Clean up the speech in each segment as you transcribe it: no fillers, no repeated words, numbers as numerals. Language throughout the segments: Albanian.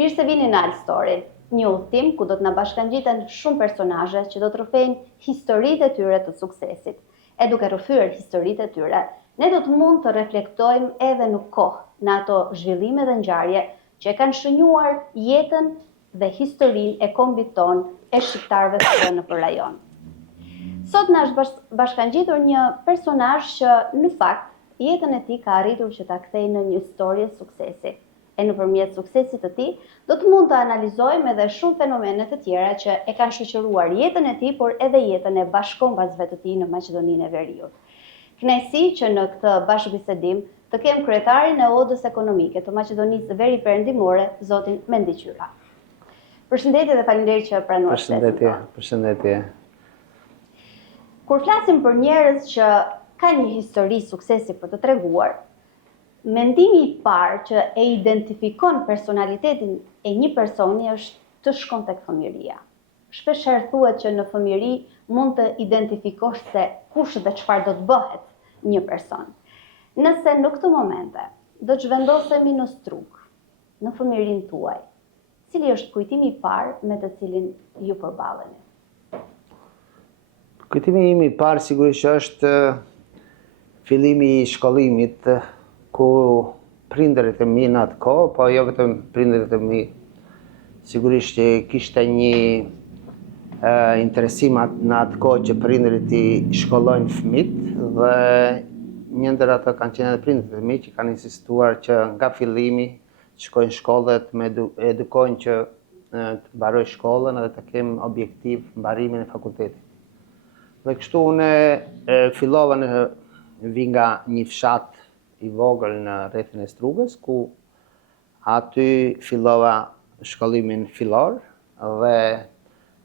Mirë se vini në All Story, një udhtim ku do të na bashkangjiten shumë personazhe që do të rrëfejnë historitë e tyre të suksesit. E duke rrëfyer historitë e tyre, ne do të mund të reflektojmë edhe në kohë në ato zhvillime dhe ngjarje që kanë shënjuar jetën dhe historinë e kombit ton e shqiptarëve të në për rajon. Sot na është bashkangjitur një personazh që në fakt jetën e tij ka arritur që ta kthejë në një histori suksesi. E nëpërmjet suksesit të tij, do të mund të analizojmë edhe shumë fenomene të tjera që e kanë shoqëruar jetën e tij, por edhe jetën e bashkombësve të tij në Maqedoninë e Veriut. Kënaqësi që në këtë bashkëbisedim të kem kryetarin e Odës Ekonomike të Maqedonisë së Veri Perëndimore, zotin Mendi Qyra. Përshëndetje dhe faleminderit që pranuar ftesën. Përshëndetje. Kur flasim për njerëz që kanë një histori suksesi për të treguar, mendimi i parë që e identifikon personalitetin e një personi është të shkon tek fëmijëria. Shpeshherë thuhet që në fëmijëri mund të identifikosh se kush dhe çfarë do të bëhet një person. Nëse në këtë momente do të zhvendosemi në strug, në fëmijërinë tuaj, cili është kujtimi i parë me të cilin ju përballeni? Kujtimi im i parë sigurisht është fillimi i shkollimit, ku prindërit e mi në atë kohë, po jo vetëm prindërit e mi, sigurisht që kishte një interesim në atë kohë që prindërit i shkollojnë fëmijët, dhe një ndër ato kanë qenë edhe prindërit e mi që kanë insistuar që nga fillimi të shkojnë shkollë dhe të më edukojnë që të mbaroj shkollën edhe të kem objektiv mbarimin e fakultetit. Dhe kështu unë fillova në vi nga një fshat i vogël në rrethin e Strugës, ku aty fillova shkollimin fillor dhe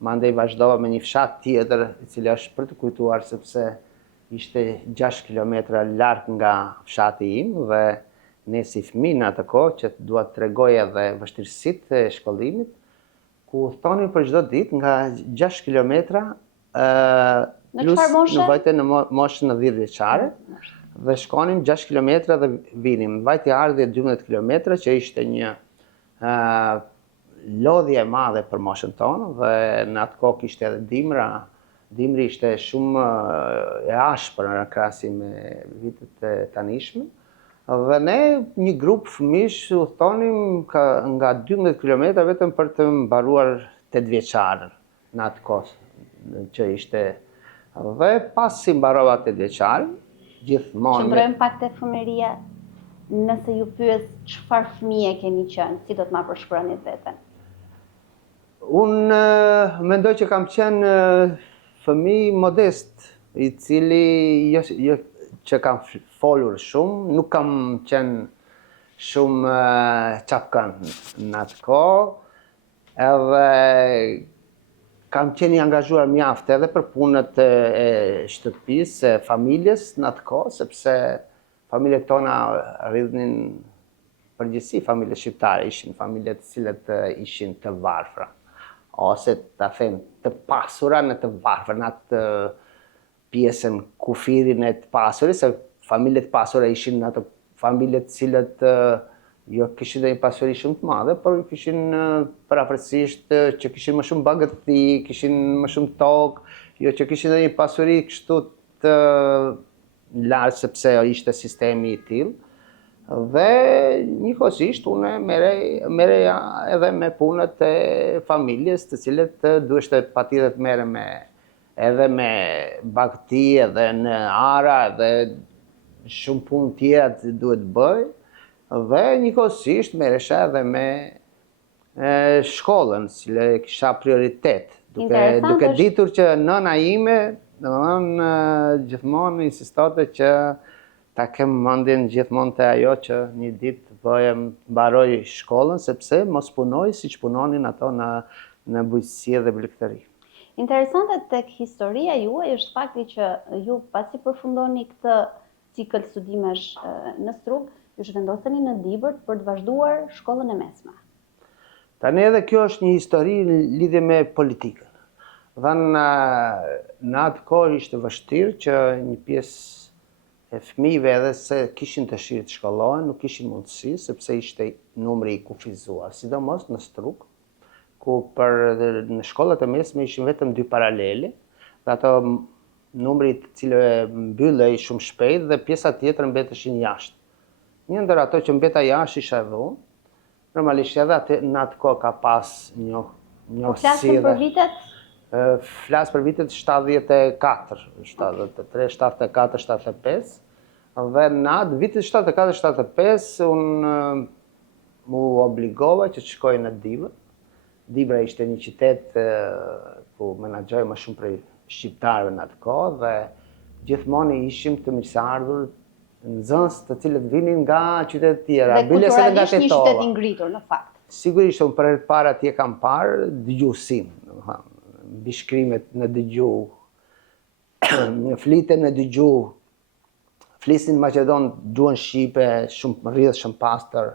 mandej vazhdova me një fshat tjetër, i cili është për të kujtuar sepse ishte 6 kilometra larg nga fshati im, dhe ne si fëmijë në atë kohë që dua të tregoj edhe vështirësitë e shkollimit, ku thonin për çdo ditë nga 6 kilometra plus në vajte në moshën e 10 vjeçare, dhe shkonim 6 kilometra dhe vinim. Vajti ardhje 12 kilometra, që ishte një lodhje e madhe për moshën tonë, dhe në atë kohë kishte edhe dimra. Dimri ishte shumë e ashpër në krahasim me vitet e tanishme. Dhe ne, një grup fëmijësh, u thonim nga 12 kilometra vetëm për të mbaruar 8 vjeçarën në atë kohë që ishte. Dhe pas si mbarova 8 vjeçarën, gjithmonë. Qëndrojmë pak te fëmijëria, nëse ju pyes çfarë fëmije keni qenë, si do të ma përshkruanit veten? Unë mendoj që kam qenë fëmijë modest, i cili jo që kam folur shumë, nuk kam qenë shumë çapkën në atë kohë, edhe kam qenë i angazhuar mjaft edhe për punët e shtëpisë, e familjes në atë kohë, sepse familjet tona rridhnin përgjithësi familje shqiptare, ishin familjet të cilët ishin të varfra, ose ta them të pasura në të varfër, në atë pjesën kufirin e të pasurit, se familjet pasura ishin në ato familjet të cilët jo kishin dhe një pasuri shumë të madhe, por kishin parafërsisht që kishin më shumë bagëti, kishin më shumë tokë, jo që kishin dhe një pasuri kështu të lartë, sepse ishte sistemi i tillë. Dhe njëkohësisht unë merreja edhe me punët e familjes, të cilët duheshte patjetër të merrem edhe me bagëti, edhe në ara, edhe shumë punë tjera që duhet bëj. Dhe njëkohësisht merresha edhe me shkollën, cile kisha prioritet, duke ditur që nëna ime, gjithmonë insistonte që ta kem mendjen gjithmonë te ajo që një ditë mbaroj shkollën, sepse mos punoj siç punonin ato në bujqësi dhe blegtëri. Interesante tek historia juaj është fakti që ju pasi përfundoni këtë cikël studimesh në Strugë, ju zhvendoseni në Dibër për të vazhduar shkollën e mesme. Tani edhe kjo është një histori në lidhje me politikën. Dhe në atë kohë ishte vështirë që një pjesë e fëmijëve edhe se kishin dëshirë të shkollohen, nuk kishin mundësi, sepse ishte numri i kufizuar, sidomos në Struk, ku në shkollat e mesme ishin vetëm 2 paralele, dhe ato numri të cilëve mbyllej shumë shpejt dhe pjesa tjetër mbeteshin jashtë. Një ndër ato që mbeta jashtë isha edhe unë, normalisht edhe në atë kohë ka pas një Flasim për vitet? Flas për vitet 74, 73, 74, 75, dhe në atë vitet 74-75 unë mu obligova që të shkoj në Dibër. Dibra ishte një qytet ku menaxhoj më shumë prej shqiptarëve në atë kohë dhe gjithmonë ishim të mirëseardhur nxënës të cilët vinin nga qytetet tjera. Dhe kulturalisht një qytet i ngritur në fakt. Sigurisht, unë për herë para atje kam parë dëgjuesin, mbi shkrimet në dëgju, në flitën në dëgju, flisin maqedon, gjuhën shqipe, shumë rrjedh shumë pastër.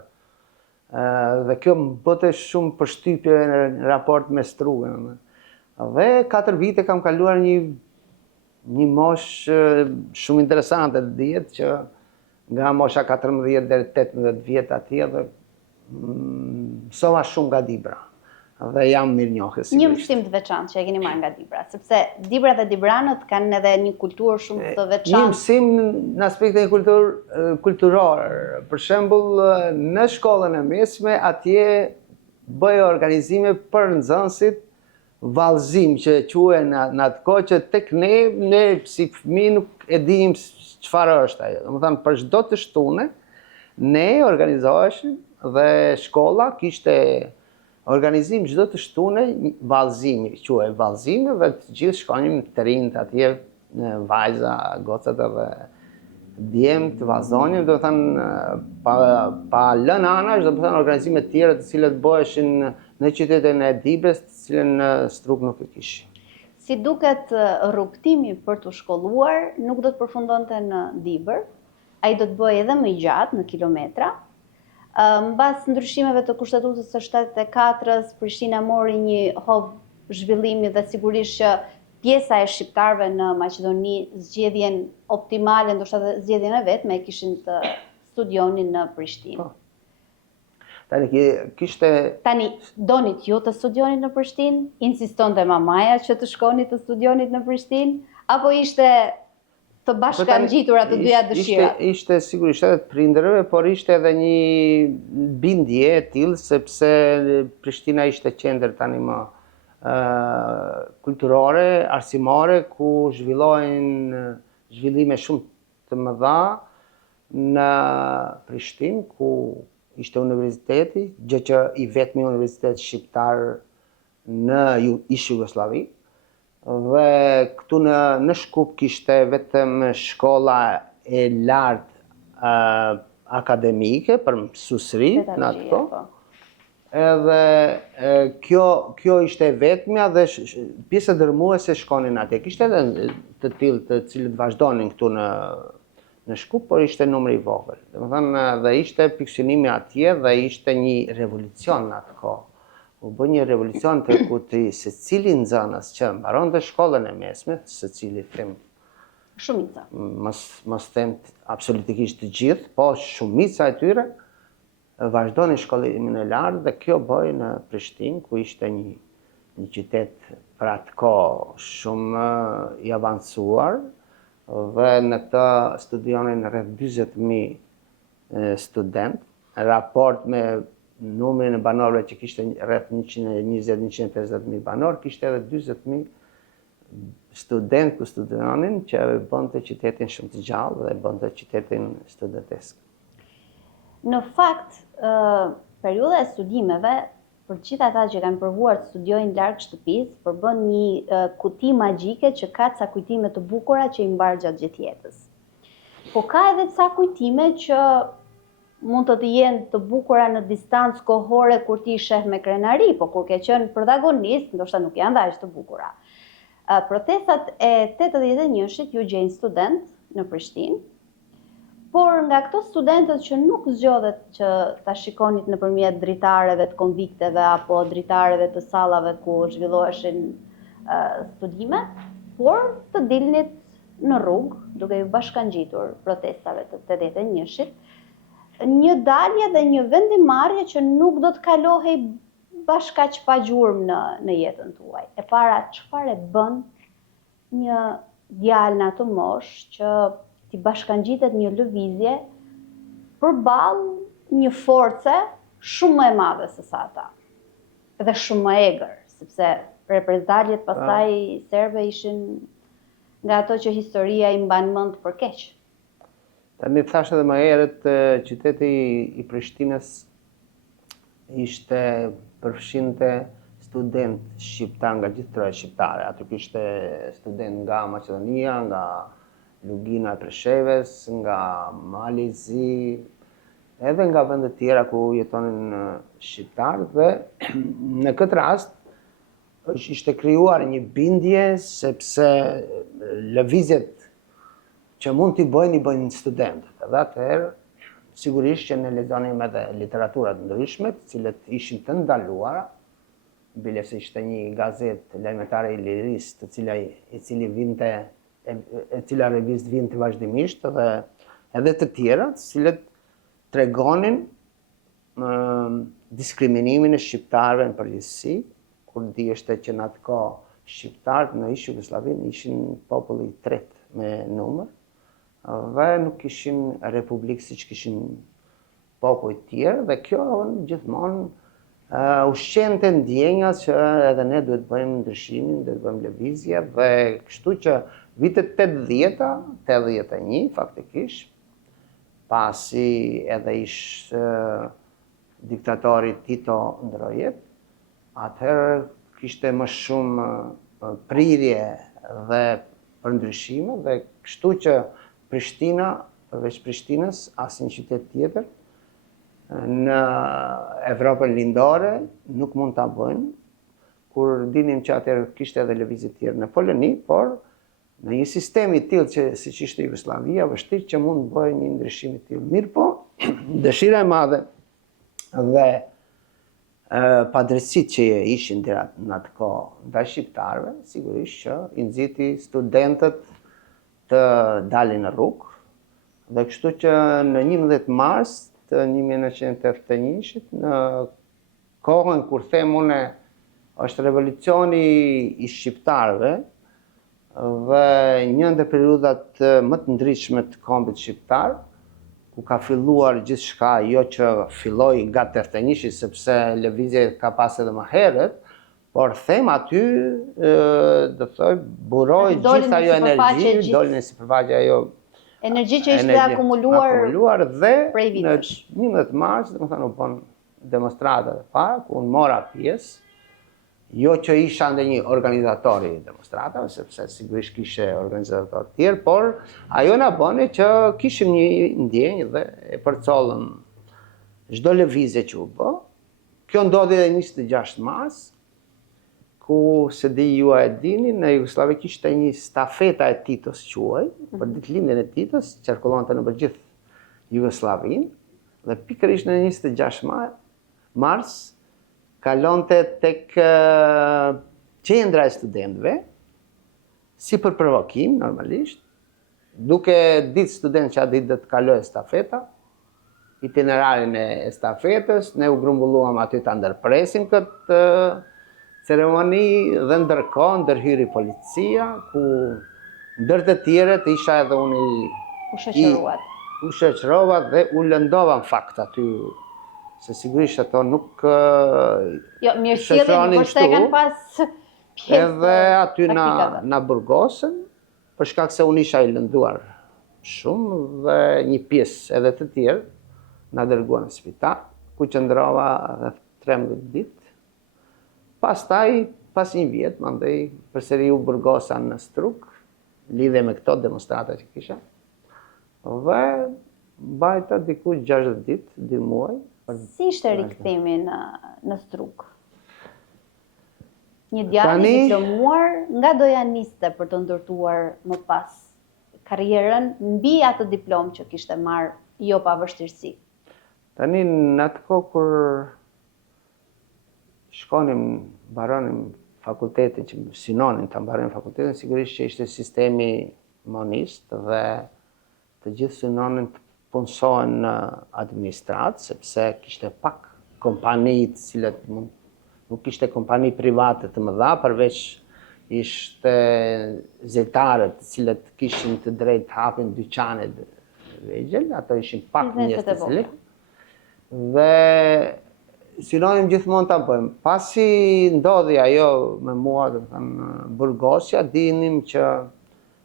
Dhe kjo më bëte shumë përshtypje në raport me Strugën. Dhe 4 vite kam kaluar një mosh shumë interesante të dihet që nga mosha 14 deri 18 vjet atje dhe mësova shumë nga Dibra. Dhe jam mirënjohës. Një mësim të veçantë që e keni marrë nga Dibra, sepse Dibra dhe Dibranët kanë edhe një kulturë shumë të veçantë. Një mësim në aspektin kulturor. Për shembull, në shkollën e mesme atje bëj organizime për nxënësit vallëzim që quhen në atë kohë që tek ne si fëmijë nuk e dinim çfarë është ajo. Domethënë për çdo të shtune ne organizoheshim dhe shkolla kishte organizim çdo të shtune vallëzimi, quhej vallëzime dhe të gjithë shkonim të rinjt atje, vajza, gocat edhe djemt, vallëzonim, do të thënë pa lënë anash, do të thënë organizime të tjera të cilët bëheshin në qytetin e Dibrës, të cilën në Struk nuk e kishin. Si duket rrugtimi për të shkolluar, nuk do të përfundonte në Dibër, ai do të bëhej edhe më i gjatë në kilometra. Mbas ndryshimeve të kushtetuesës së 74-s, Prishtina mori një hov zhvillimi dhe sigurisht që pjesa e shqiptarëve në Maqedoni zgjedhjen optimale, ndoshta edhe zgjedhjen e vetme e kishin të studionin në Prishtinë. Tani, donit ju të studionit në Prishtinë? Insistonte mamaja që të shkonit të studionit në Prishtinë? Apo ishte të bashkangjitura të dyja dëshirat? Ishte sigurisht edhe të prindërve, por ishte edhe një bindje e tillë, sepse Prishtina ishte qendër tani më kulturore, arsimore, ku zhvillohen zhvillime shumë të mëdha në Prishtinë, ku ishte universiteti, gjë që i vetmi universitet shqiptar në ish Jugosllavi. Dhe këtu në Shkup kishte vetëm shkolla e lartë akademike për mësuesri në atë kohë. Edhe kjo ishte vetmja dhe pjesë dërmuese shkonin atje. Kishte edhe të tillë të cilët vazhdonin këtu në Shkup, por ishte numri i vogël. Domethënë dhe ishte pikëqëndrimi atje dhe ishte një revolucion në atë kohë. U bë një revolucion të ku secili nxënës që mbaronte shkollën e mesme, secili them shumica. Mos them absolutikisht të gjithë, po shumica e tyre vazhdonin shkollimin e lartë dhe kjo bëi në Prishtinë, ku ishte një qytet për atë kohë shumë i avancuar dhe në të studionin rreth 40.000 student, raport me numrin e banorëve që kishte rreth 120-150.000 banor, kishte edhe 40.000 student ku studionin që bënte qytetin shumë të gjallë dhe bënte qytetin studentesk. Në fakt, periudha e studimeve, për gjithë ata që kanë provuar të studiojnë larg shtëpisë, përbën një kuti magjike që ka ca kujtime të bukura që i mbar gjatë gjithë jetës. Po ka edhe ca kujtime që mund të jenë të bukura në distancë kohore kur ti sheh me krenari, po kur ke qenë protagonist, ndoshta nuk janë aq të bukura. Protestat e 81-shit ju gjejnë student në Prishtinë, por nga këto studentët që nuk zgjodhet që ta shikonit nëpërmjet dritareve të konvikteve apo dritareve të sallave ku zhvilloheshin studime, por të dilnit në rrugë, duke ju bashkangjitur protestave të 81-shit, një dalje dhe një vendimarrje që nuk do të kalohej bashkaq pa gjurmë në jetën tuaj. E para, çfarë bën një djalë në atë moshë që t'i bashkangjitet një lëvizje përballë një force shumë më e madhe se sa ata. Dhe shumë më egër, sepse reprezaljet pastaj serbe ishin nga ato që historia i mban mend për keq. Tani thash edhe më herët, qyteti i Prishtinës ishte përfshinte student shqiptar nga gjithë troja shqiptare. Aty kishte student nga Maqedonia, nga Lugina e Presheves, nga Malizi, edhe nga vende tjera ku jetonin shqiptar, dhe në këtë rast ishte krijuar një bindje sepse lëvizjet që mund t'i bëjnë studentët. Edhe atëherë, sigurisht që ne lexonim edhe literatura të ndryshme, të cilët ishin të ndaluara, bile se ishte një gazetë lajmëtare i Lirisë, e cila revistë vinte vazhdimisht, dhe edhe të tjera, të cilët tregonin diskriminimin e shqiptarëve në përgjithësi, kur diheshte që në atë kohë shqiptarët në ish Jugosllavinë ishin populli i tretë me numër, dhe nuk kishin republikë siç kishin popujt tjerë, dhe kjo gjithmonë ushqente ndjenjat që edhe ne duhet bëjmë ndryshimin, duhet bëjmë lëvizje, dhe kështu që vitet 81 faktikisht, pasi edhe ish diktatori Tito ndroi, atëherë kishte më shumë prirje dhe për ndryshime, dhe kështu që Prishtina, përveç Prishtinës, asnjë qytet tjetër në Evropën lindore nuk mund ta bëjnë, kur dinim që atëherë kishte edhe lëvizje të tjera në Poloni, por në një sistem i tillë që siç ishte Jugosllavia, vështirë që mund të bëjë një ndryshim i tillë. Mirë po, dëshira e madhe dhe padrejtësitë që ishin në atë kohë ndaj shqiptarëve, sigurisht që i nxiti studentët të dalin në rrugë, dhe kështu që në 11 mars të 1981, në kohën kur them unë është revolucioni i shqiptarëve, dhe një ndër periudhat më të ndritshme të kombit shqiptar, ku ka filluar gjithçka, jo që filloi nga 81, sepse lëvizja ka pas edhe më herët, por them aty, do thoj, buroi gjithë ajo energji, doli në sipërfaqe ajo energji që ishte akumuluar dhe prej në vitesh. 11 mars, domethënë u bën demonstratat e para, ku unë mora pjesë, jo që isha ndonjë organizator i demonstratave, sepse sigurisht kishte organizator të tjerë, por ajo na bëni që kishim një ndjenjë dhe e përcollëm çdo lëvizje që u bë. Kjo ndodhi edhe 26 mars, ku se di ju e dini, në Jugosllavi kishte një stafeta e Titos quaj, për ditëlindjen e Titos, qarkullonte nëpër gjithë Jugosllavinë, dhe pikërisht në 26 mars kalonte tek qendra e studentëve, si për provokim normalisht, duke ditë student që atë ditë do të kalojë stafeta, itinerarin e stafetës, ne u grumbulluam aty ta ndërpresim këtë ceremoni, dhe ndërkohë ndërhyri policia, ku ndër të tjerët isha edhe unë u shoqërova dhe u lëndova në fakt aty, se sigurisht ato nuk jo, mirësjelljen por se kanë pas pjesë. Edhe aty na burgosën, për shkak se unë isha i lënduar shumë, dhe një pjesë edhe të tjerë na dërguan në spital, ku qëndrova rreth 13 ditë. Pastaj, pas një vjet, mandej përsëri u burgosa në Struk, lidhe me këto demonstrata që kisha, dhe mbajta diku 60 ditë, 2 muaj. Si ishte rikthimi në Struk? Një djalë i diplomuar, nga doja niste për të ndërtuar më pas karrierën mbi atë diplomë që kishte marrë jo pa vështirësi? Tani në atë kohë kur shkonim, mbaronim fakultetin, që synonin ta mbarojmë fakultetin, sigurisht që ishte sistemi monist dhe të gjithë synonin të punësohen në administratë, sepse kishte pak kompani të cilat nuk kishte kompani private të mëdha, përveç ishte zyrtarët të cilët kishin të drejtë të hapin dyqanet vegjël, ato ishin pak njerëz të cilët. Dhe synonim gjithmonë ta bëjmë. Pasi ndodhi ajo me mua, do të thënë burgosja, dinim që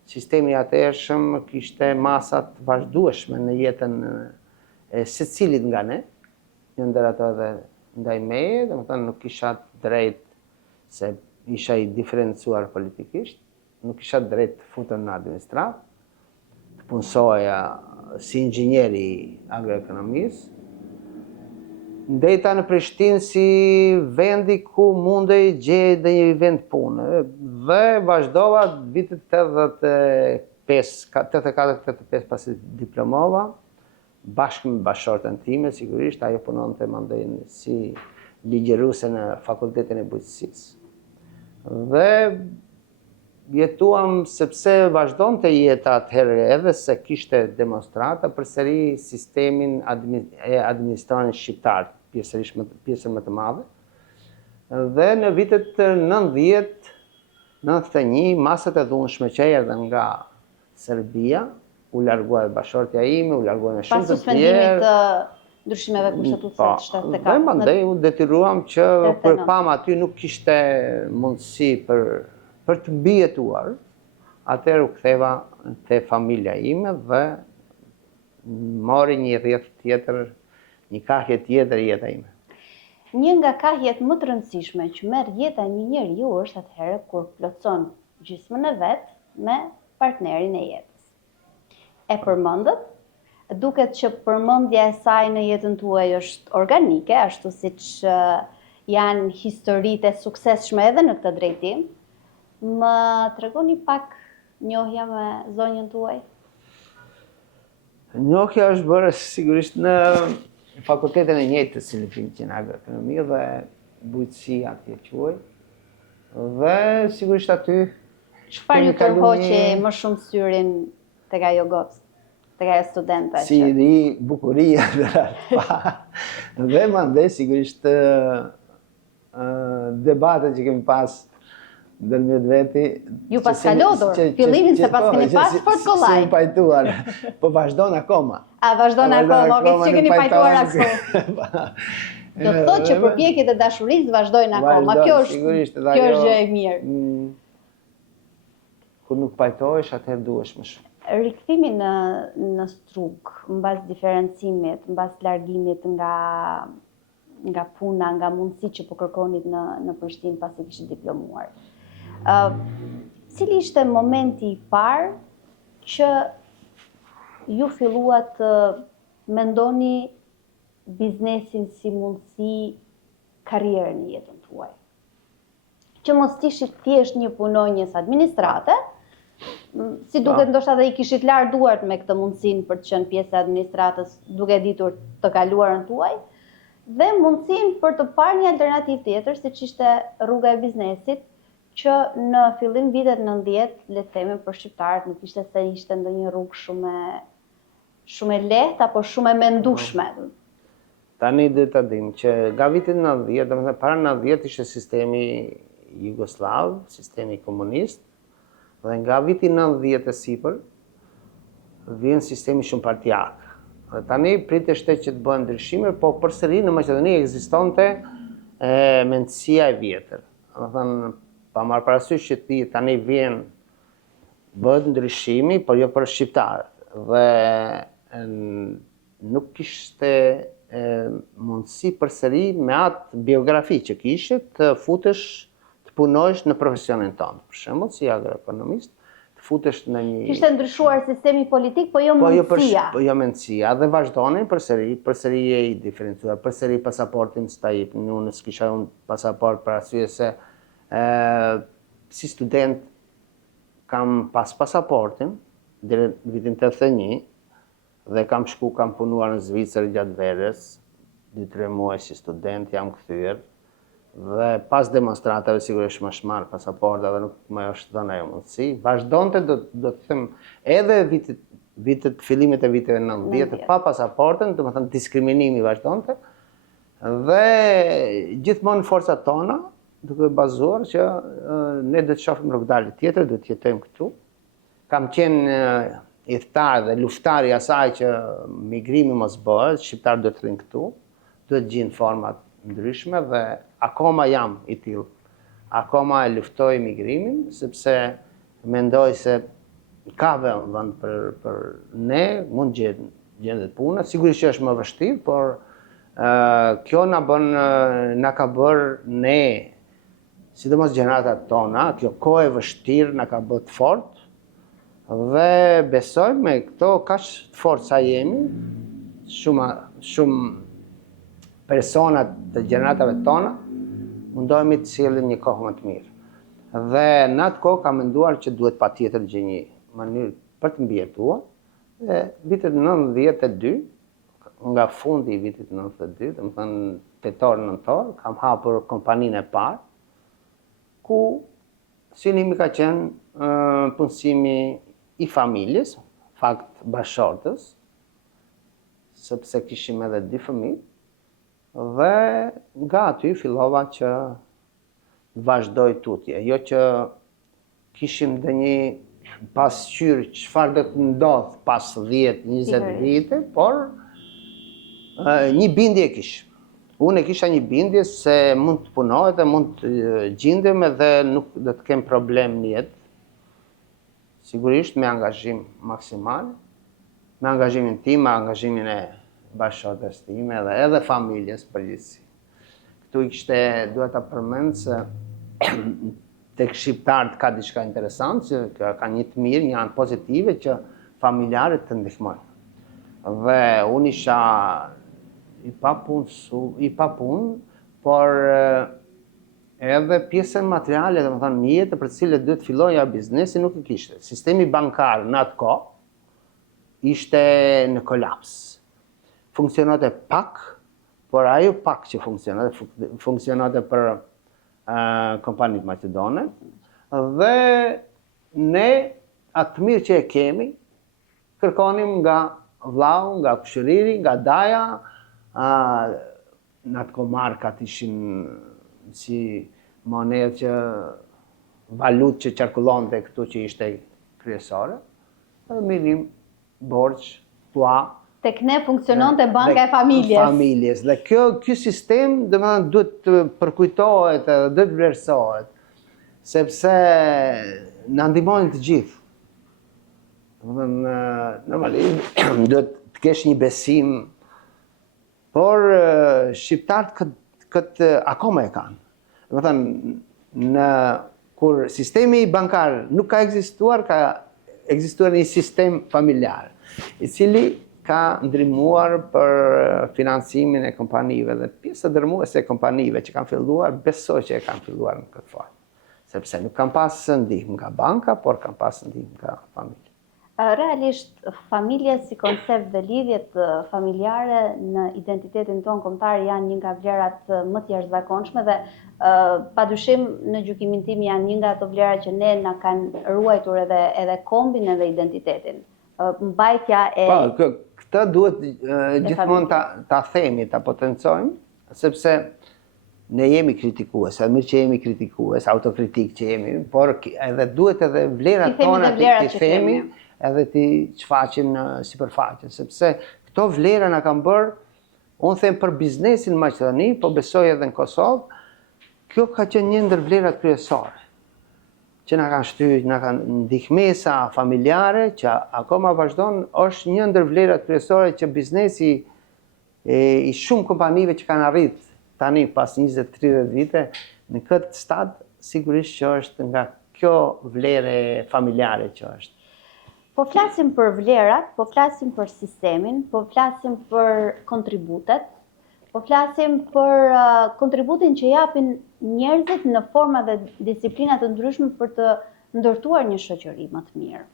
sistemi i atëhershëm kishte masa të vazhdueshme në jetën e secilit nga ne, një ndër ato edhe ndaj meje, do të thënë nuk kisha drejt se isha i diferencuar politikisht, nuk kisha drejt të futem në administratë, të punësoja si inxhinieri agroekonomisë. Ndeta në Prishtinë si vendi ku mundej gjej dhe një vend pune dhe vazhdova vitet 84-85 pasi diplomova, bashkë me bashkëshorten time, sigurisht, ajo punonte mandej si ligjeruese në Fakultetin e Bujqësisë. Dhe jetuam sepse vazhdonte jeta atëherë edhe se kishte demonstrata përsëri sistemin e administronin shqiptar, pjesën më të madhe. Dhe në vitet 90, 91, masat e dhunshme që erdhen nga Serbia, u largua bashkëshortja ime, u largua me shumë të tjerë. Pas suspendimit të ndryshimeve kushtetuese të 74. Dhe mandej u detyruam që përpam aty nuk kishte mundësi për të mbijetuar, atëherë u ktheva te familja ime dhe mori një rrjetë tjetër, një kahje tjetër jeta ime. Një nga kahjet më të rëndësishme që merr jeta e një njeriu është atëherë kur plotson gjysmën e vet me partnerin e jetës. E përmendët? Duket që përmendja e saj në jetën tuaj është organike, ashtu siç janë historitë e suksesshme edhe në këtë drejtim. Më tregoni pak njohja me zonjën tuaj? Njohja është bërë sigurisht në fakultetin e njëjtë të cilëfin që në agroekonomi dhe bujqësi atje quaj. Dhe sigurisht aty çfarë ju tërhoqi më shumë syrin tek ajo gocë, tek ajo studente? Si ri, bukuria dhe mandej sigurisht debatet që kemi pas ndërmjet veti. Ju pas ka lodhur, fillimin se pas keni pas fort kollaj. Si pajtuar, po vazhdon akoma. A vazhdon akoma, që keni pajtuar akoma. Do të thotë që përpjekjet e dashurisë vazhdojnë akoma. Kjo është gjë e mirë. Kur nuk pajtohesh, atëherë duhesh më shumë. Rikthimi në strug, mbas diferencimit, mbas largimit nga puna, nga mundësi që po kërkonit në Prishtinë pasi kishit diplomuar. Cili ishte momenti i parë që ju filluat të mendoni biznesin si mundësi karrierë në jetën tuaj? Që mos t'ishit thjesht një punonjës administrate, si duket ndoshta dhe i kishit larë duart me këtë mundësinë për të qenë pjesë e administratës, duke ditur të kaluarën tuaj, dhe mundësinë për të parë një alternativë tjetër, siç ishte rruga e biznesit, që në fillim vitet 90, le të themi për shqiptarët, nuk ishte se ishte ndonjë rrugë shumë e lehtë apo shumë e mendueshme. Tani dhe të dim që nga vitit 90, domethënë para 90 ishte sistemi jugoslav, sistemi komunist, dhe nga viti 90 e sipër vjen sistemi shumëpartiak. Dhe tani priteshte që të bëhen ndryshime, po përsëri në Maqedoni ekzistonte mendësia e vjetër. Domethënë pa marrë parasysh që tani bëhet ndryshimi, por jo për shqiptarët. Dhe nuk kishte mundësi përsëri me atë biografi që kishe të futesh, të punojsh në profesionin tonë. Për shembull, si agroekonomist, të futesh në një... Kishte ndryshuar sistemi politik, po jo mundësia. Po jo mundësia, dhe vazhdonin përsëri e i diferencuar, përsëri pasaportin s'ta jep, unë s'kisha unë pasaport për arsye se si student kam pas pasaportin deri në vitin 81 dhe kam punuar në Zvicër gjatë verës, 2-3 muaj si student jam kthyer dhe pas demonstratave sigurisht më shmarr pasaporta dhe nuk më është dhënë ajo mundësi. Vazhdonte do të them edhe vitet fillimet e viteve 90 pa pasaportën, domethënë diskriminimi vazhdonte. Dhe gjithmonë forcat tona duke bazuar që ne do të shohim rrugdalë tjetër, do të jetojmë këtu. Kam qenë idhtar dhe luftar i asaj që migrimi mos bëhet, shqiptarët do të rrinë këtu, do të gjejnë format ndryshme dhe akoma jam i tillë. Akoma e luftoj migrimin sepse mendoj se ka vend për ne, mund gjendet puna. Sigurisht që është më vështirë, por kjo na ka bërë ne, sidomos gjeneratat tona, kjo kohë e vështirë na ka bërë të fortë dhe besoj me këto kaq të fortë sa jemi, shumë personat të gjeneratave tona, mundohemi të sillim një kohë më të mirë. Dhe në atë kohë kam menduar që duhet patjetër të gjej një mënyrë për të mbijetuar. Dhe vitet 92, nga fundi i vitit 92, domethënë tetor-nëntor, kam hapur kompaninë e parë, ku synimi ka qenë punësimi i familjes, fakt bashkëshortës, sepse kishim edhe 2 fëmijë, dhe nga aty fillova që vazhdoj tutje. Jo që kishim dhe një pasqyrë çfarë do të ndodh pas 10-20 vite, por një bindje kish. Unë e kisha një bindje se mund të punohet dhe mund të gjindem edhe nuk do të kem problem në jetë. Sigurisht me angazhim maksimal, me angazhimin tim, me angazhimin e bashkëshortes time dhe edhe familjes përgjithësi. Këtu i kishte duhet ta përmend se tek shqiptarët ka diçka interesante, që ka një të mirë, një anë pozitive që familjarët të ndihmojnë. Dhe unë isha i papunë, por edhe pjesën materiale, domethënë mjete për të cilët duhet filloja biznesi nuk e kishte. Sistemi bankar në atë kohë ishte në kolaps. Funksiononte pak, por ajo pak që funksiononte për kompanitë maqedone, dhe ne atë mirë që e kemi, kërkonim nga vllau, nga kushëriri, nga daja, në atë kohë markat ishin si monedë që valutë që qarkullonte këtu që ishte kryesore, dhe minim borxh, tua. Tek ne funksiononte banka e familjes. Dhe ky sistem domethënë duhet të përkujtohet edhe duhet vlerësohet, sepse na ndihmonin të gjithë. Domethënë normalisht duhet të kesh një besim, por shqiptarët këtë akoma e kanë. Domethënë kur sistemi bankar nuk ka ekzistuar, ka ekzistuar një sistem familjar, i cili ka ndihmuar për financimin e kompanive dhe pjesë dërmuese e kompanive që kanë filluar, besoj që e kanë filluar në këtë formë. Sepse nuk kanë pas ndihmë nga banka, por kanë pas ndihmë nga familja. Realisht, familja si koncept dhe lidhjet familjare në identitetin tonë kombëtar janë një nga vlerat më të jashtëzakonshme dhe padyshim në gjykimin tim janë një nga ato vlera që ne na kanë ruajtur edhe kombin edhe identitetin. Mbajtja e... Këtë duhet gjithmonë ta themi, ta potencojmë, sepse ne jemi kritikues, mirë që jemi kritikues, autokritik që jemi, por edhe duhet edhe vlerat tona të themi, edhe të shfaqim në sipërfaqe, sepse këto vlera na kanë bërë, unë them për biznesin në Maqedoni, po besoj edhe në Kosovë, kjo ka qenë një ndër vlerat kryesore, që na kanë shtyr, na kanë ndihmesa familjare, që akoma vazhdon, është një ndër vlerat kryesore që biznesi i shumë kompanive që kanë arrit tani pas 20-30 vite, në këtë stad, sigurisht që është nga kjo vlere familjare që është. Po flasim për vlerat, po flasim për sistemin, po flasim për kontributet, po flasim për kontributin që japin njerëzit në forma dhe disiplinat të ndryshme për të ndërtuar një shoqëri më të mirë.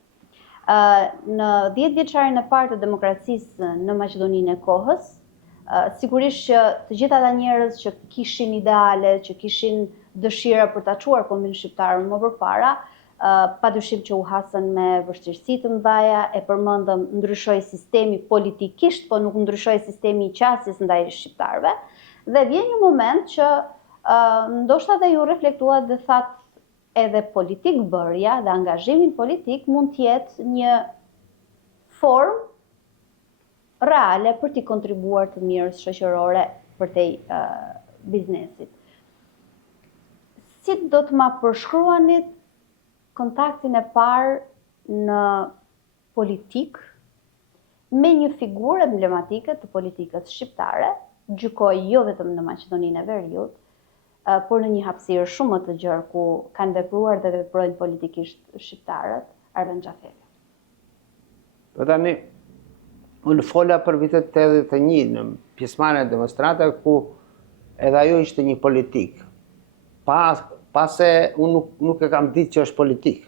Në 10 vjeçarin e parë të demokracisë në Maqedoninë e kohës, Sigurisht që të gjitha ata njerëz që kishin ideale, që kishin dëshira për ta çuar kombin shqiptar më përpara, padyshim që u hasën me vështirësi të mëdha, e përmendëm, ndryshoi sistemi politikisht, po nuk ndryshoi sistemi i qasjes ndaj shqiptarëve. Dhe vjen një moment që ndoshta dhe ju reflektuat dhe thatë edhe politik bërja dhe angazhimin politik mund të jetë një formë reale për t'i kontribuar të mirës shoqërore për te biznesit. Si do të ma përshkruanit kontaktin e parë në politik me një figurë emblematike të politikës shqiptare, gjykoj jo vetëm në Maqedoninë e Veriut, por në një hapësirë shumë më të gjerë ku kanë vepruar dhe veprojnë politikisht shqiptarët, Arben Xhaferi. Po tani, unë fola për vitet 81 në pjesëmarrje në demonstrata ku edhe ajo ishte një politik. Pase unë nuk e kam ditë që është politik.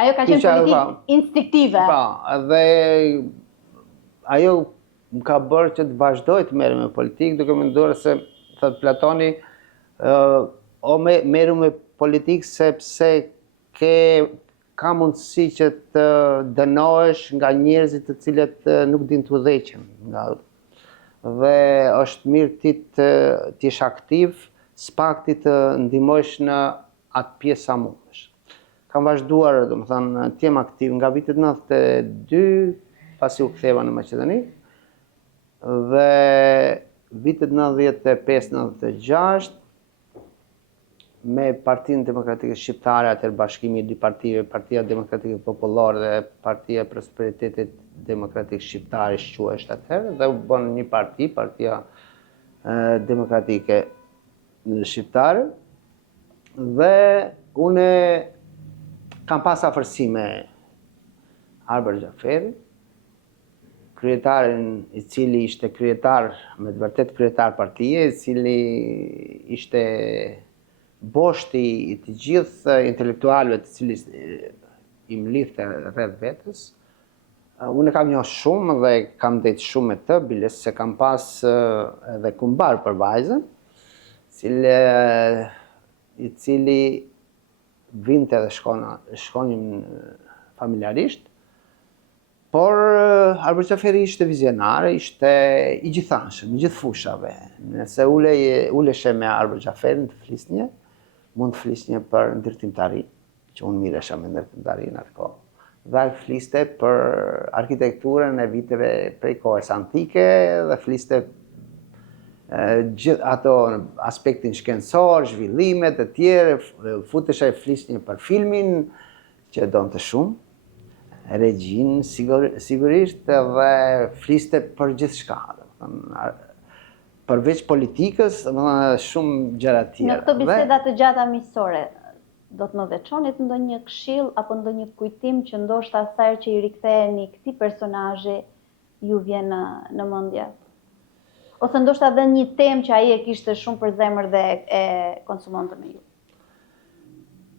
Ajo ka qenë politik instinktive. Pa, dhe ajo më ka bërë që të vazhdoj të merrem me politikë, duke menduar se, thot Platoni, o merru me politikë sepse ka mundësi që të dënohesh nga njerëzit të cilët nuk din të udhëheqen. Dhe është mirë ti të jesh aktiv, s'pakti të ndihmosh në atë pjesë sa mundesh. Kam vazhduar, domethënë, të jem aktiv nga vitet 92, pasi u ktheva në Maqedoni, dhe vitet 95-96 me Partinë Demokratike Shqiptare, atëherë bashkimi i dy partive, Partia Demokratike Popullore dhe Partia e Prosperitetit Demokratik Shqiptar quhej atëherë, dhe u bën një parti, Partia Demokratike Shqiptare, dhe unë kam pas afërsi me Arben Xhaferi, kryetarin i cili ishte kryetar, me të vërtet kryetar partije, i cili ishte boshti i të gjithë intelektualëve të cilës i mlidhte rreth vetes. Unë kam njohur shumë dhe kam ndejt shumë me të, biles se kam pas edhe kumbar për vajzën, i cili vinte dhe shkonim familjarisht, por Arben Xhaferi ishte vizionar, ishte i gjithanshëm, i gjithë fushave. Nëse uleshe me Arben Xhaferin të flisnje, mund të flisnje për ndërtimtari, që unë miresha me ndërtimtari në atë kohë. Dhe ai fliste për arkitekturën e viteve prej kohës antike dhe fliste gjithë ato aspektin shkencor, zhvillimet e tjere, futesha e flisnje për filmin që donte shumë, regjin sigurisht, dhe fliste për gjithçka. Përveç politikës, shumë gjëra tjera. Në këto biseda të gjata miqësore, do të më veçonit ndonjë këshill apo ndonjë kujtim që ndoshta sa herë që i riktheheni këtij personazhi ju vjen në mendje? Ose ndoshta edhe një temë që ai e kishte shumë për zemër dhe e konsumonte me ju?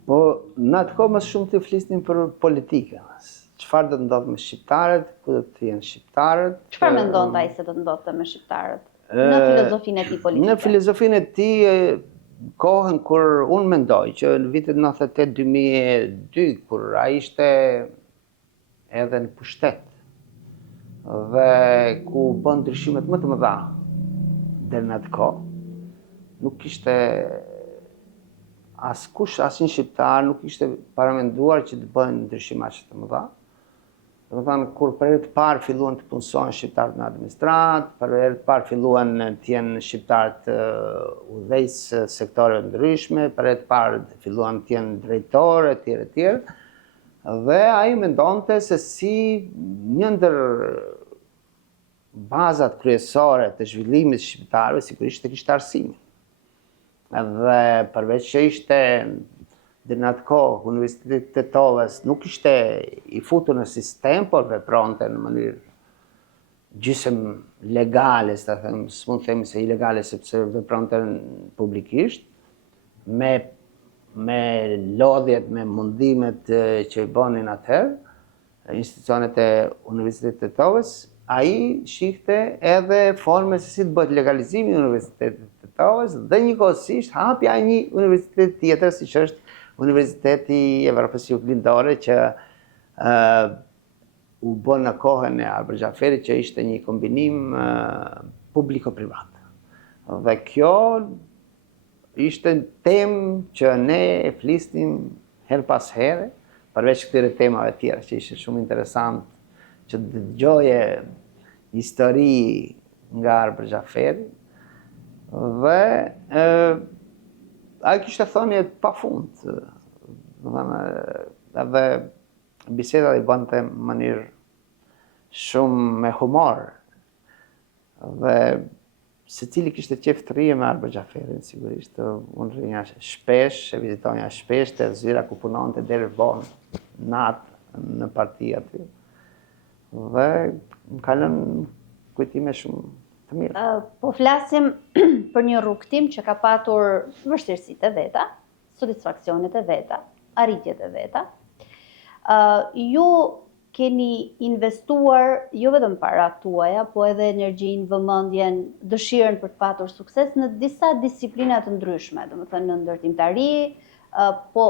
Po, në atë kohë më shumë të flisnin për politikën. Çfarë do të ndodhë me shqiptarët, ku do të jenë shqiptarët? Çfarë mendonte ai se do të ndodhte me shqiptarët? Në filozofinë e tij politike. Në filozofinë e tij, kohën kur unë mendoj që në vitet 98-2002, kur ai ishte edhe në pushtet, dhe ku bën ndryshimet më të mëdha deri në atë kohë, nuk kishte askush, asnjë shqiptar nuk ishte paramenduar që të bëjnë ndryshime aq të mëdha. Domethënë, kur për herë të parë filluan të punësojnë shqiptarët në administratë, për herë të parë filluan të jenë shqiptarët udhëheqës sektoreve ndryshme, për herë të parë filluan të jenë drejtorë etj. Dhe ai mendonte se si një ndër bazat kryesore të zhvillimit të shqiptarëve sigurisht të kishte arsimin. Dhe përveç që ishte dhe në atë kohë, Universiteti Tetovës nuk ishte i futur në sistem, por vepronte në mënyrë gjysëm legale, s'mund të themi se ilegale, sepse vepronte publikisht, me lodhjet, me mundimet që i bonin atëherë, institucionet e Universitetit Tetovës, ai shihte edhe forme se si të bëhet legalizimi i Universitetit të Tavës dhe njëkohësisht hapja e një universitet tjetër, siç është Universiteti i Evropës Juglindore, që u bë në kohën e Albert Xhaferit, që ishte një kombinim publiko-privat. Dhe kjo ishte temë që ne e flisnim her pas here, përveç këtyre temave tjera që ishte shumë interesant që të dëgjoje histori nga Albert Xhaferi. Dhe ai kishte thënie pafund. Edhe biseda i bënte në mënyrë shumë me humor. Dhe secili kishte qejf të rrije me Albert Xhaferin, sigurisht. Unë rrinja shpesh, e vizitonja shpesh te zyra ku punonte deri vonë natë në parti aty. Dhe më ka lënë kujtime shumë të mira. Po flasim për një rrugtim që ka patur vështirësitë e veta, satisfaksionet e veta, arritjet e veta. Ju keni investuar jo vetëm parat tuaja, po edhe energjinë, vëmendjen, dëshirën për të patur sukses në disa disiplina të ndryshme, domethënë në ndërtimtari, po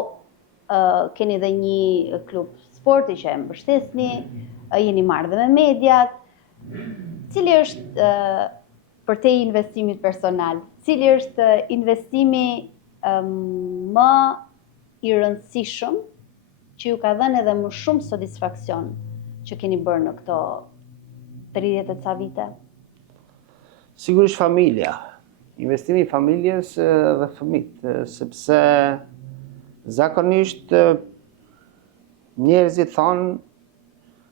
keni edhe një klub sporti që e mbështesni, jeni marrë dhe me mediat. Cili është për te investimit personal? Cili është investimi më i rëndësishëm që ju ka dhënë edhe më shumë satisfaksion që keni bërë në këto 30 e ca vite? Sigurisht familja. Investimi i familjes dhe fëmijët, sepse zakonisht njerëzit thonë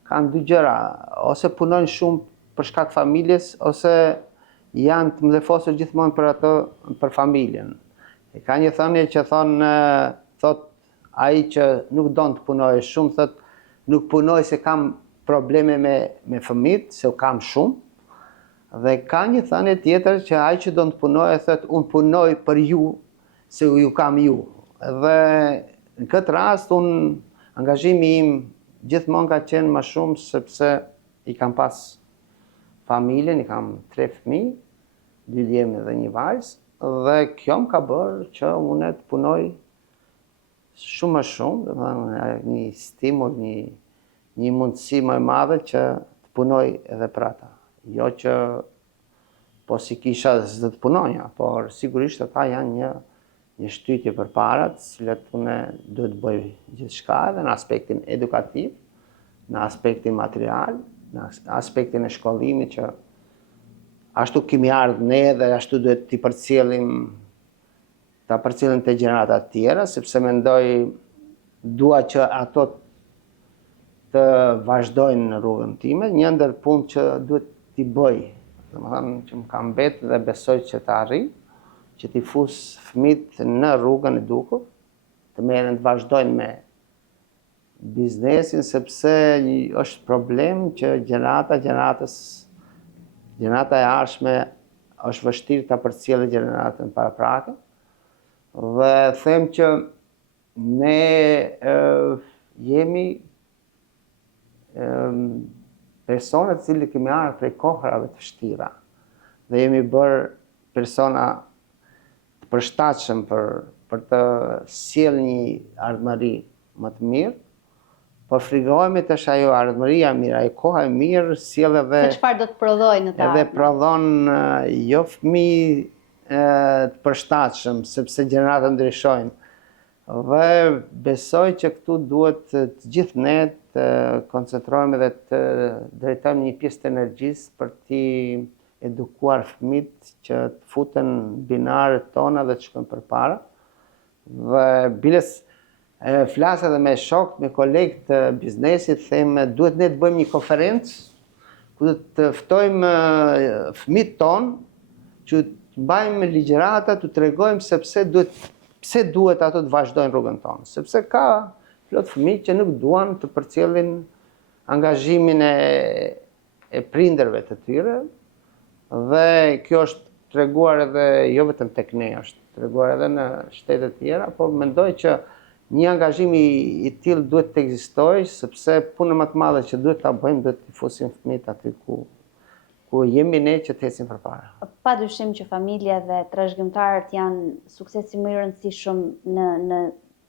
kanë dy gjëra, ose punojnë shumë për shkak familjes, ose janë të mlefosur gjithmonë për ato, për familjen. Ka një thënie që thot ai që nuk don të punojë shumë, thot nuk punoj se kam probleme me fëmijët, se u kam shumë. Dhe ka një thënie tjetër që ai që don të punojë, thot unë punoj për ju, se ju kam ju. Dhe në këtë rast angazhimi im gjithmonë ka qenë më shumë sepse i kam pas familjen, i kam 3 fëmijë, 2 djemtë dhe 1 vajzë, dhe kjo më ka bërë që unë të punoj shumë më shumë, domethënë një stimul, një mundësi më e madhe që të punoj edhe për ata. Jo që po si kisha s'do të punonja, por sigurisht ata janë një shtytje përpara, të cilat unë duhet të bëj gjithçka edhe në aspektin edukativ, në aspektin material, në aspektin e shkollimit që ashtu kemi ardhur ne dhe ashtu duhet t'i përcjellim te gjenerata të tjera, sepse mendoj dua që ato të vazhdojnë në rrugën time, një ndër punë që duhet t'i bëj, domethënë që më ka mbetë dhe besoj që të arrij, që t'i fus fëmijët në rrugën e duhur, të merren të vazhdojnë me biznesin, sepse është problem që gjenerata e ardhshme është vështirë ta përcjellë gjeneratën paraprake. Dhe them që ne jemi persona të cilët kemi ardhur prej kohërave të vështira dhe jemi bërë persona të përshtatshëm për të sjellë një ardhmëri më të mirë. Po frikojmë të është ajo ardhmëria mirë, ajo koha e mirë sjell edhe Se çfarë do të prodhojë në të ardhmen? Edhe prodhon jo fëmijë të përshtatshëm, sepse gjeneratët ndryshojnë. Dhe besoj që këtu duhet të gjithë ne të koncentrohemi dhe të drejtojmë një pjesë të energjisë për t'i edukuar fëmijët që të futen binarët tona dhe të shkojnë përpara. Dhe biles flas edhe me shokët, me kolegët të biznesit, them duhet ne të bëjmë një konferencë ku të ftojmë fëmijët tonë që të mbajmë ligjërata, të tregojmë pse duhet ato të vazhdojnë rrugën tonë, sepse ka plot fëmijë që nuk duan të përcjellin angazhimin e prindërve të tyre, dhe kjo është treguar edhe jo vetëm tek ne, është treguar edhe në shtete tjera, por mendoj që një angazhim i tillë duhet të ekzistojë, sepse puna më të madhe që duhet ta bëjmë duhet të fusim fëmijët aty ku jemi ne që të ecim përpara. Padyshim që familja dhe trashëgimtarët janë suksesi më i rëndësishëm në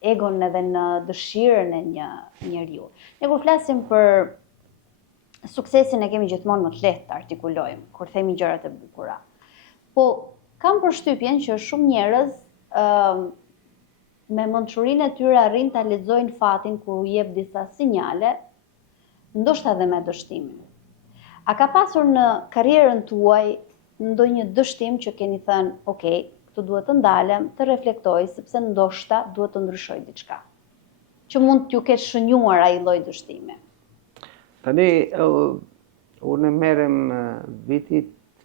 egon edhe në dëshirën e një njeriu. Ne kur flasim për suksesin e kemi gjithmonë më të lehtë të artikulojmë kur themi gjërat e bukura. Po kam përshtypjen që shumë njerëz me mençurinë e tyre arrin ta lexojnë fatin kur u jep disa sinjale, ndoshta edhe me dështimin. A ka pasur në karrierën tuaj ndonjë dështim që keni thënë, ok, këtu duhet të ndalem, të reflektoj, sepse ndoshta duhet të ndryshoj diçka, që mund t'ju ketë shënjuar ai lloj dështimi? Tani, unë merrem viti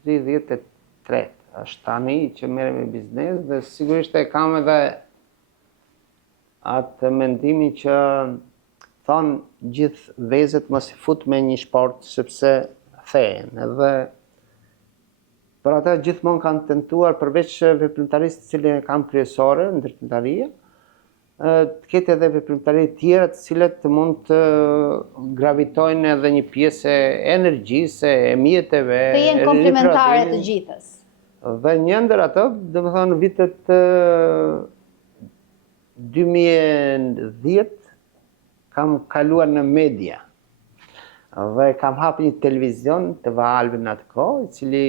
33, është tani që merrem me biznes dhe sigurisht e kam edhe atë mendimin që thonë gjithë vezët mos i fut me një sport sepse thehen edhe për ata gjithmonë kanë tentuar përveç veprimtarisë të cilën e kanë kryesore ndërtimtaria, të ketë edhe veprimtari tjera të cilat mund të gravitojnë edhe një pjesë e energjisë, e mjeteve, të jenë komplementare të gjithës. Dhe një ndër ato, domethënë vitet 2010 kam kaluar në media. Dhe kam hapur një televizion të vogël në atë kohë, i cili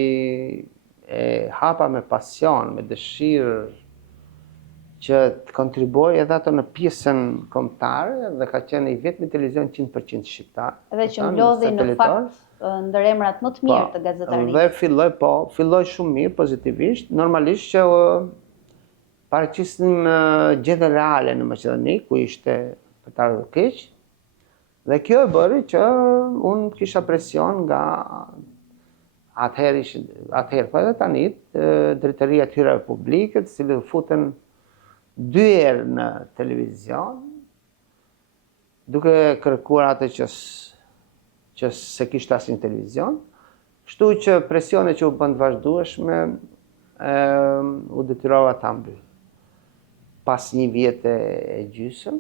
e hapa me pasion, me dëshirë që të kontribuoj edhe ato në pjesën kombëtare dhe ka qenë i vetmi televizion 100% shqiptar. Edhe që mblodhi në fakt ndër emrat më të mirë të gazetarisë. Dhe filloi shumë mirë, pozitivisht, normalisht që paraqisnim gjendën reale në Maqedoni, ku ishte për të ardhur keq. Dhe kjo e bëri që unë kisha presion nga atëherë, po edhe tani, Drejtoria e Hyrjeve Publike, të cilët futen 2 herë në televizion, duke kërkuar atë që se kishte asnjë televizion. Kështu që presionet që u bën të vazhdueshme, u detyrova ta mbyll. Pas 1 vjet e gjysmë,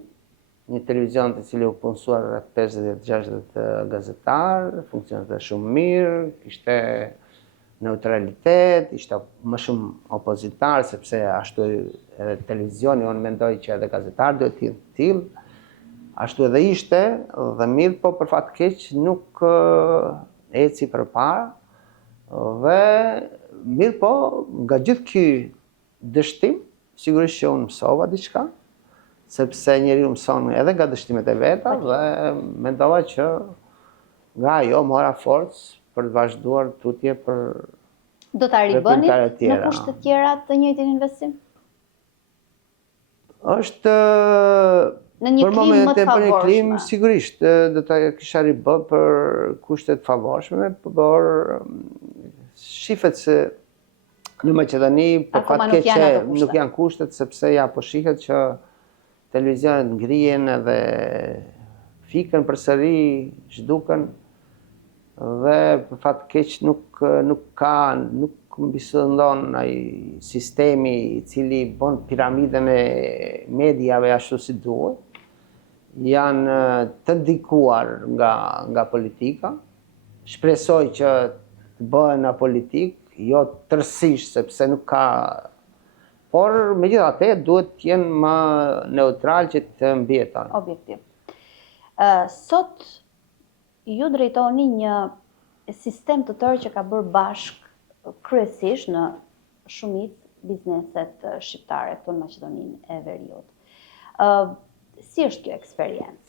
një televizion të cili u punësuar rreth 50-60 gazetar, funksionante shumë mirë, kishte neutralitet, ishte më shumë opozitar, sepse ashtu edhe televizioni, unë mendoj që edhe gazetar duhet të jenë të tillë, ashtu edhe ishte, dhe mirë, po për fat keq nuk eci përpara, dhe mirë po, nga gjithë ky dështim, sigurisht që unë mësova diçka, sepse njeriu mëson edhe nga dështimet e veta dhe mendova që nga ajo mora forcë për të vazhduar tutje për do ta ribënit në kushte të tjera të njëjtin investim? Është në një klim më të favorshme. Klim sigurisht do ta kisha ribë për kushte të favorshme, por shifet se në Maqedoni për fat keq që nuk janë kushtet, sepse ja po shihet që televizionet ngrihen edhe fikën përsëri, zhduken dhe për fat keq nuk mbisëndon ai sistemi i cili bën piramidën e mediave ashtu si duhet. Janë të ndikuar nga politika. Shpresoj që të bëhen apolitik, jo tërësisht sepse nuk ka. Por megjithatë duhet të jenë më neutral që të mbijetojnë. Objektiv. Sot ju drejtoni një sistem të tërë që ka bërë bashk kryesisht në shumicë bizneset shqiptare këtu në Maqedoninë e Veriut. Si është kjo eksperiencë?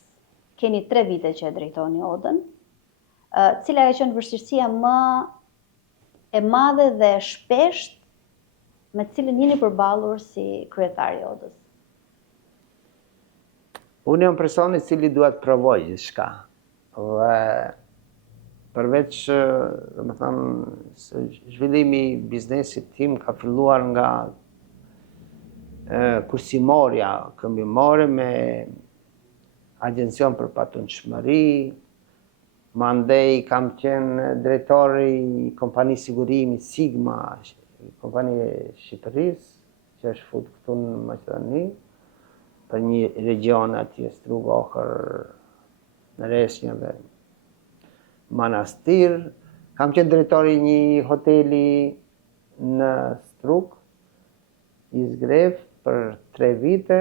Keni 3 vite që e drejtoni Odën, cila ka qenë vështirësia më e madhe dhe shpesht me cilën jeni përballur si kryetari i Odës? Unë jam person i cili duhet të provoj gjithçka. Dhe përveç, domethënë, zhvillimi i biznesit tim ka filluar nga kursimorja këmbimore me Agjencion për Patundshmëri, mandej kam qenë drejtori i kompani sigurimi Sigma, kompani e Shqipërisë, që është futur këtu në Maqedoni. për një region atje Strug Ohër, në Resnjë dhe Manastir. Kam qenë drejtori një hoteli në Strug, Izgrev, për 3 vite,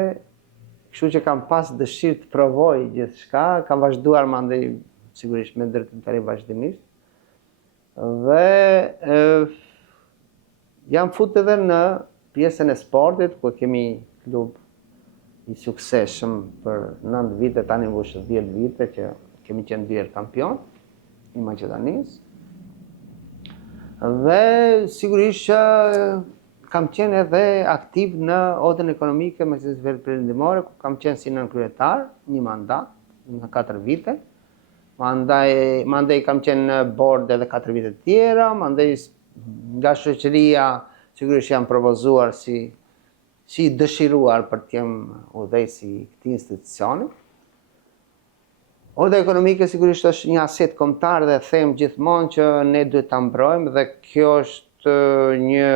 kështu që kam pas dëshirë të provoj gjithçka, kam vazhduar mandej sigurisht me ndërtimtari vazhdimisht. Dhe jam futur edhe në pjesën e sportit, ku kemi klub i suksesshëm për 9 vite, tani mbush 10 vite që kemi qenë 2 herë kampion i Maqedonisë. Dhe sigurisht që kam qenë edhe aktiv në odën ekonomike me Zëvendësve Perëndimore, ku kam qenë si nënkryetar një mandat në 4 vite. Mandej kam qenë në bord edhe 4 vite të tjera, mandej nga shoqëria sigurisht jam propozuar si dëshiruar për të jem udhëheqësi i këtij institucioni. Oda ekonomike sigurisht është një aset kombëtar dhe them gjithmonë që ne duhet ta mbrojmë dhe kjo është një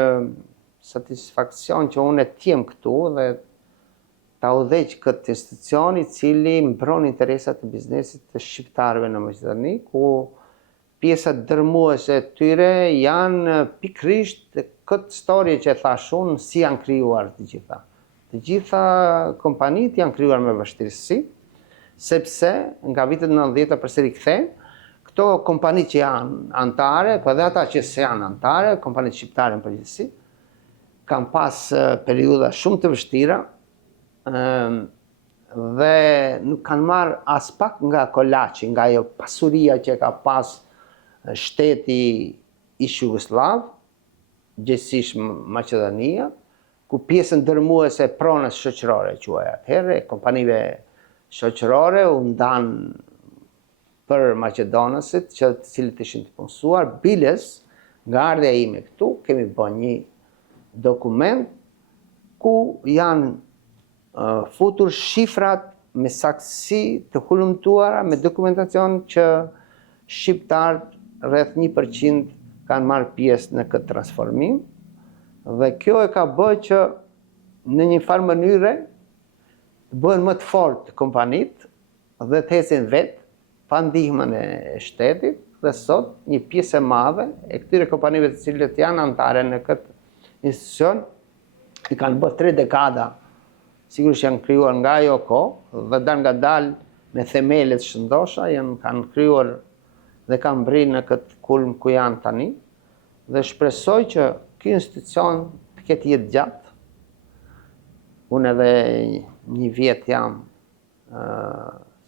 satisfakcion që unë të jem këtu dhe ta udhëheq këtë institucion i cili mbron interesat e biznesit të shqiptarëve në Maqedoni, ku pjesat dërmuese të tyre janë pikërisht këtë storie që thash unë, si janë krijuar të gjitha. Të gjitha kompanitë janë krijuar me vështirësi, sepse nga vitet 90 përsëri kthehen, këto kompani që janë anëtare, po edhe ata që s'janë anëtare, kompanitë shqiptare në përgjithësi, kanë pas periudha shumë të vështira dhe nuk kanë marrë as pak nga kolaçi, nga ajo pasuria që ka pas shteti ish Jugosllav, gjithsesi Maqedonia, ku pjesën dërmuese pronës shoqërore quaj atëherë, kompanive shoqërore u ndan për maqedonësit, të cilët ishin të punësuar. Biles, nga ardha ime këtu, kemi bën një dokument ku janë futur shifrat me saktësi të hulumtuara, me dokumentacion që shqiptarët rreth 1% kanë marrë pjesë në këtë transformim, dhe kjo e ka bërë që në një farë mënyre të bëhen më të fortë kompanitë dhe të ecin vetë pa ndihmën e shtetit, dhe sot një pjesë e madhe e këtyre kompanive të cilët janë anëtare në këtë institucion i kanë bërë 3 dekada, sigurisht janë krijuar nga ajo kohë dhe dal nga dal me themelet shëndosha kanë krijuar dhe kanë mbri në këtë kulm ku janë tani, dhe shpresoj që ky institucion të ketë jetë gjatë. Unë edhe 1 vjet jam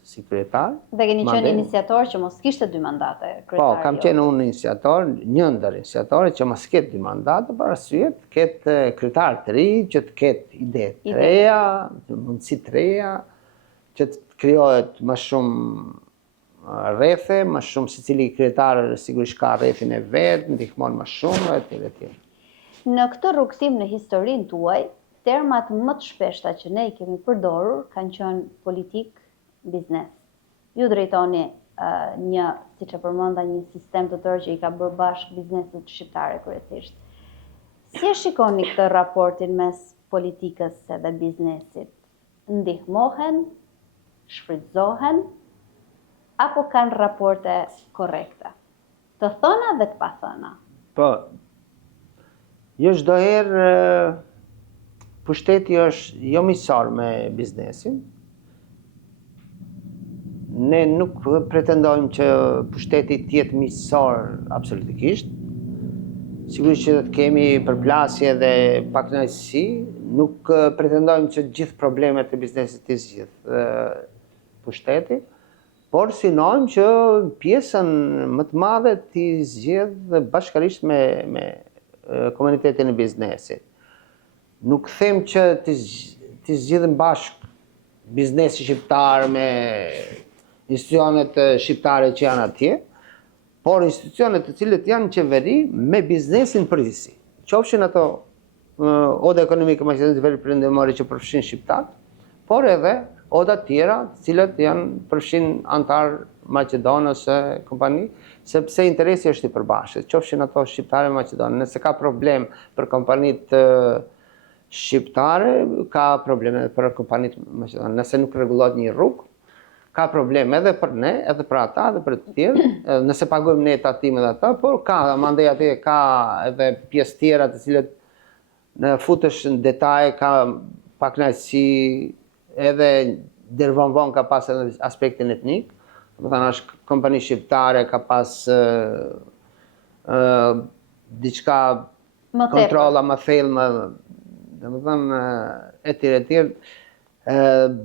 si kryetar. Dhe keni qenë iniciator që mos kishte 2 mandate kryetari. Po, kam qenë unë iniciator, një ndër iniciatorët që mos ketë 2 mandate, për arsye të ketë kryetar të ri, që të ketë ide të reja, mundësi të reja, që të krijohet më shumë rrethe, më shumë secili kryetar sigurisht ka rrethin e vet, ndihmon më shumë etj. Në këtë rrugësim në historinë tuaj, termat më të shpeshta që ne i kemi përdorur kanë qenë politik, biznes. Ju drejtoni siç e përmenda, një sistem të tërë që i ka bërë bashkë bizneset shqiptare kryesisht. Si e shikoni këtë raportin mes politikës edhe biznesit? Ndihmohen, shfrytëzohen, apo kanë raporte korrekte? Të thëna dhe të pathëna. Po, jo çdo herë pushteti është jo miqësor me biznesin. Ne nuk pretendojmë që pushteti të jetë miqësor absolutikisht. Sigurisht që të kemi përplasje dhe pakënaqësi, nuk pretendojmë që gjithë problemet e biznesit të zgjidh pushteti, por synojmë që pjesën më të madhe t'i zgjedh bashkërisht me komunitetin e biznesit. Nuk them që t'i zgjidhin bashkë biznesi shqiptar me institucionet shqiptare që janë atje, por institucionet të cilët janë në qeveri me biznesin përgjithësi. Qofshin ato oda ekonomike Maqedonisë Perëndimore që përfshin shqiptar, por edhe oda tjera të cilët përfshin antar Maqedonë ose kompani, sepse interesi është i përbashkët, qofshin ato shqiptare Maqedonë. Nëse ka problem për kompanitë shqiptare ka probleme për kompanitë, nëse nuk rregullohet një rrugë, ka probleme edhe për ne, edhe për ata, edhe për të tjerë, nëse pagojmë ne tatimet dhe ata, por ka, mandej atje ka edhe pjesë tjera të cilët në futesh në detaj, ka pak kënaqësi, edhe deri vonë ka pas edhe aspektin etnik. Do të thënë është kompani shqiptare, ka pas diçka kontrolla më thellë, domethënë etj etj.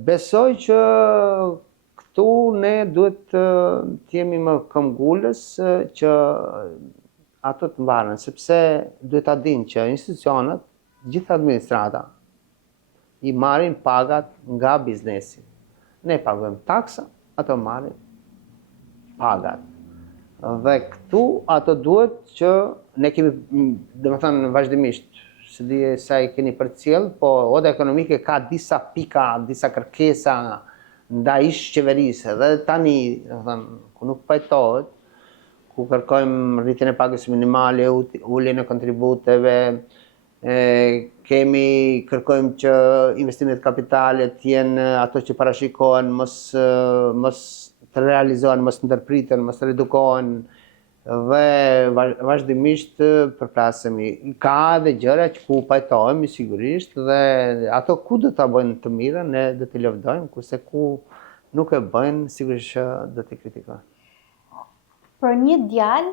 Besoj që këtu ne duhet të jemi më këmbgulës që ato të mbaren, sepse duhet ta dinë që institucionet, gjithë administrata, i marrin pagat nga biznesi. Ne pagojmë taksa, ato marrin pagat. Dhe këtu ato duhet që ne kemi, domethënë vazhdimisht, se di sa i keni përcjell, po oda ekonomike ka disa pika, disa kërkesa ndaj qeverisë, dhe tani, domethënë, ku nuk pajtohet, ku kërkojmë rritjen e pagës minimale, uljen e kontributeve, kërkojmë që investimet kapitale të jenë ato që parashikohen, mos të realizohen, mos të ndërpriten, mos të redukohen, dhe vazhdimisht përplasemi. Ka edhe gjëra që ku pajtohemi sigurisht, dhe ato ku do ta bëjnë të mirën, ne do t'i lëvdojmë, kurse ku nuk e bëjnë, sigurisht që do t'i kritikojmë. Për një djalë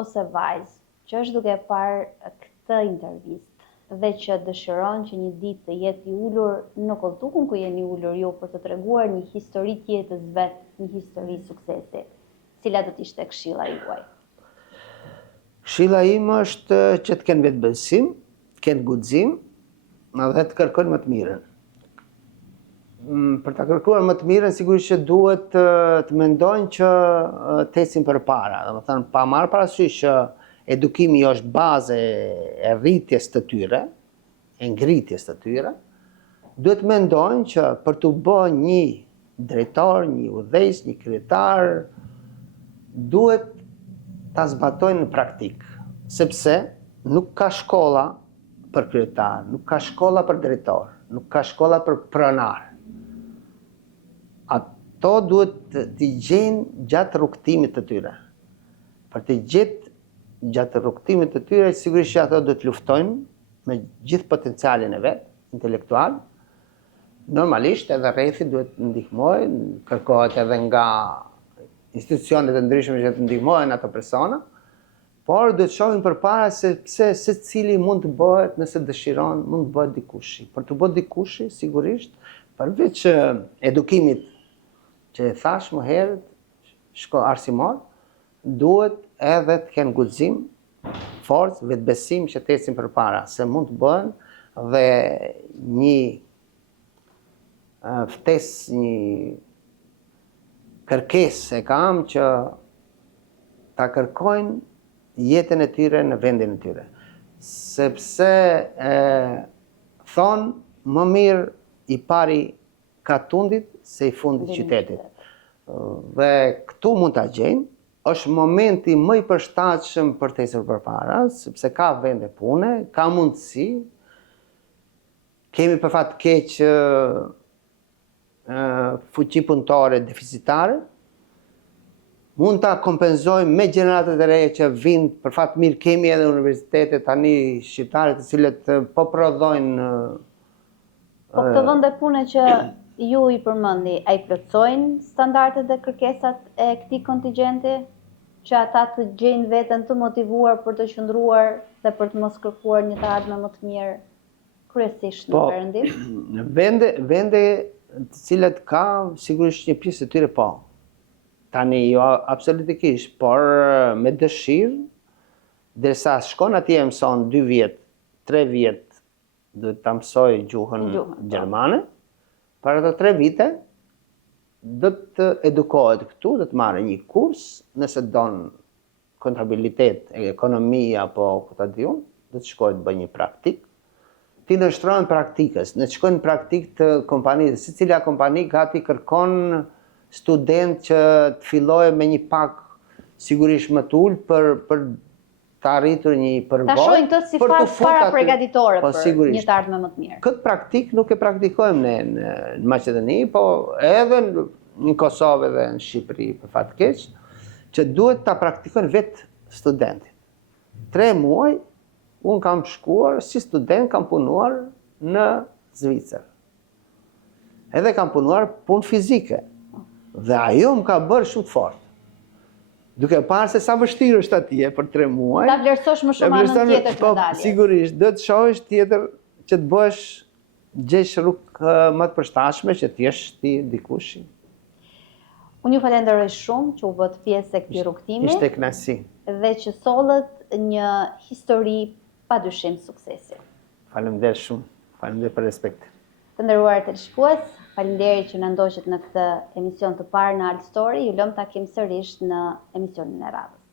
ose vajzë që është duke parë këtë intervistë dhe që dëshiron që një ditë të jetë i ulur në kolltukun ku jeni ulur ju për të treguar një histori të jetës vet, një histori suksesi, cila do të ishte këshilla juaj? Këshilla ime është që të kenë vetbesim, të kenë guxim dhe të kërkojnë më të mirën. Për ta kërkuar më të mirën, sigurisht që duhet të mendojnë që të ecin përpara. Domethënë, pa marrë parasysh që edukimi është bazë e rritjes të tyre, e ngritjes të tyre, duhet mendojnë që për të bërë një drejtor, një udhëheqës, një kryetar, duhet ta zbatojnë në praktik, sepse nuk ka shkolla për kryetar, nuk ka shkolla për drejtor, nuk ka shkolla për pronar. Ato duhet t'i gjenë gjatë rrugtimit të tyre. Për t'i gjetë gjatë rrugtimit të tyre, sigurisht që ato duhet luftojnë me gjithë potencialin e vet, intelektual. Normalisht edhe rrethi duhet ndihmojë, kërkohet edhe nga institucionet e ndryshme që të ndihmojnë ato persona, por duhet shohin përpara sepse secili mund të bëhet, nëse dëshiron, mund të bëhet dikushi. Për të bërë dikushi, sigurisht, përveç edukimit që e thash më herët, arsimor, duhet edhe të kenë guxim, forcë, vetbesim që të ecin përpara, se mund të bëhen dhe një ftesë, një kërkesë e kam që ta kërkojnë jetën e tyre në vendin e tyre. Sepse thonë më mirë i pari ka tundit se i fundit qytetit. Dhe këtu mund ta gjejnë, është momenti më i përshtatshëm për të ecur përpara, sepse ka vende pune, ka mundësi, kemi për fat keq fuqi punëtore deficitare, mund ta kompenzojmë me gjeneratat e reja që vinë, për fat mirë kemi edhe universitete tani shqiptare të cilët po prodhojnë. Po këto vende pune që ju i përmendi, ai plotësojnë standardet dhe kërkesat e këtij kontingjenti, që ata të gjejnë veten të motivuar për të qëndruar dhe për të mos kërkuar një të ardhme më të mirë, kryesisht në Perëndim? Vende të cilat ka sigurisht një pjesë të tyre po. Tani jo absolutikisht, por me dëshirë, derisa shkon atje e mëson 2 vjet, 3 vjet, duhet ta mësoj gjuhën gjermane, për ato 3 vite, do të edukohet këtu, do të marrë një kurs, nëse don kontabilitet, ekonomi apo këta diun, do të shkojë të bëjë një praktik. Ti nështrohen praktikës, në të shkojnë praktik të kompanisë, secila kompani gati kërkon student që të fillojë me një pak sigurisht më të ulët për të arritur një Ta përvojë. shohin këtë si për të fazë futur para aty. përgatitore Po, për sigurisht. një të ardhme më të mirë. Këtë praktik nuk e praktikojmë ne në Maqedoni, po edhe në Kosovë dhe në Shqipëri, për fat keq, që duhet ta praktikojnë vetë studentit. 3 muaj, unë kam shkuar, si student kam punuar në Zvicër. Edhe kam punuar punë fizike. Dhe ajo më ka bërë shumë të fortë. Duke parë se sa vështirë është atje për 3 muaj. Ta vlerësosh më shumë anën tjetër të medaljes. Sigurisht, do të shohësh tjetër që të bësh gjesh rrugë më të përshtatshme që të jesh ti dikush. Unë ju falenderoj shumë që u bët pjesë e këtij rrugtimi Ishte kënaqësi. dhe që sollët një histori padyshim suksesi. Faleminderit shumë. Faleminderit për respekt. Të nderuar teleshikues, faleminderit që na ndoqët në këtë emision të parë në Alt Story. Ju lëm takim sërish në emisionin e radhës.